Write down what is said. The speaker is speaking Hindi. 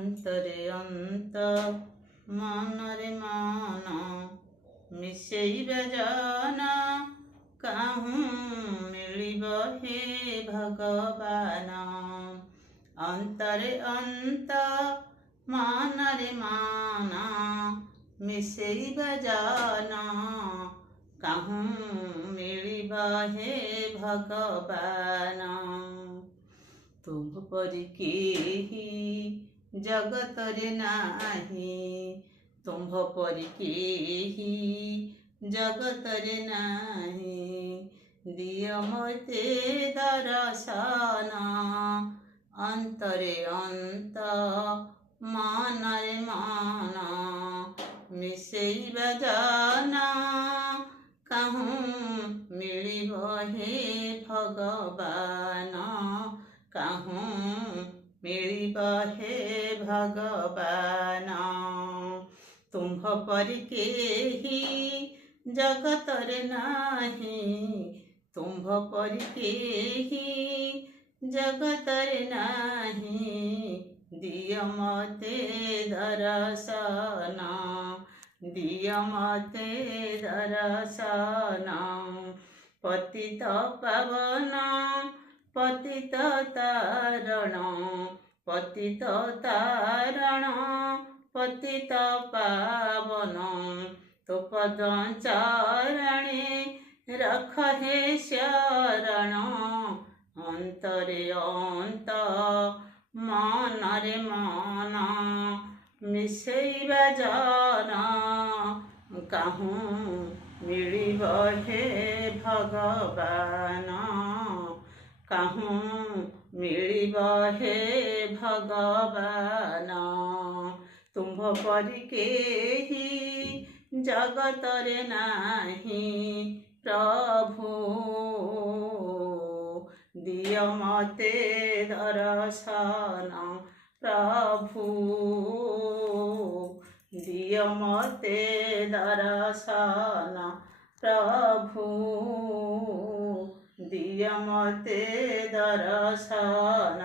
अंतरे अंत मनरे मन मिसेइबा जाना काहूँ मिलिब हे भगवान। अंतरे अंत मनरे मन मिसेइबा जाना काहूँ मिलिब हे भगवान। तुम परि केही जगतरे नाही, तुम्भ परि केही जगतरे नाही। दिय मते दर्शन अंतरे अंत मनरे मन मिसेइबा जाना काहूँ मिलिब हे भगवान। काहूँ मिलिब हे भगवान। तुम्भ परि केही जगतरे नाही, तुम्भ परि केही जगतरे नाही। दिय मते दर्शन, दिय मते दर्शन। पतित पावन पतित तारण, पतित तारण पतित पावन। तो पद चरणे रख हे शरण अंतरे अंत मनरे मन मिसेइबा जाना काहूँ मिलिब हे भगवान। काहूँ मिलिब हे भगवान। तुम्भ परि केही जगतरे नाही, प्रभु दिय मते दर्शन। प्रभु दिय मते दर्शन, प्रभु दिय मते दर्शन।